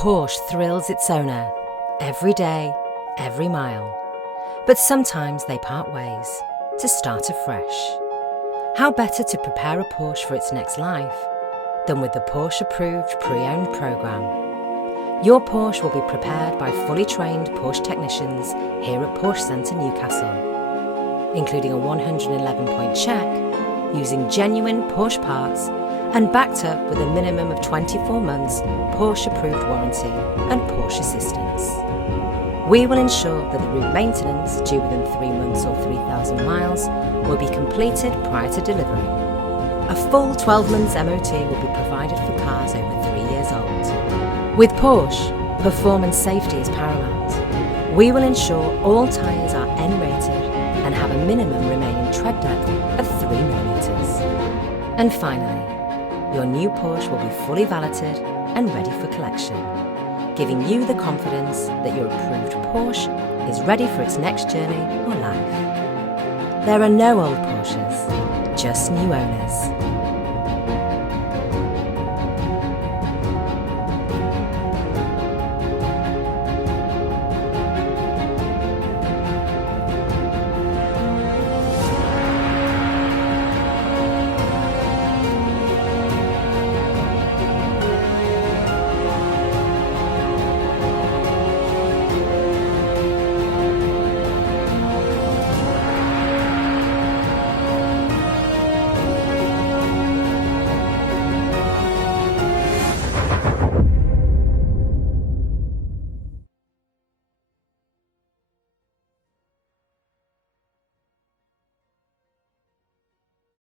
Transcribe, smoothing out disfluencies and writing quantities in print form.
Porsche thrills its owner every day, every mile. But sometimes they part ways to start afresh. How better to prepare a Porsche for its next life than with the Porsche approved pre-owned programme? Your Porsche will be prepared by fully trained Porsche technicians here at Porsche Centre Newcastle, including a 111-point check using genuine Porsche parts and backed up with a minimum of 24 months Porsche approved warranty and Porsche assistance. We will ensure that the route maintenance due within 3 months or 3,000 miles will be completed prior to delivery. A full 12 months MOT will be provided for cars over 3 years old. With Porsche, performance safety is paramount. We will ensure all tyres are N-rated and have a minimum remaining tread depth of 3mm. And finally, your new Porsche will be fully valeted and ready for collection, giving you the confidence that your approved Porsche is ready for its next journey or life. There are no old Porsches, just new owners.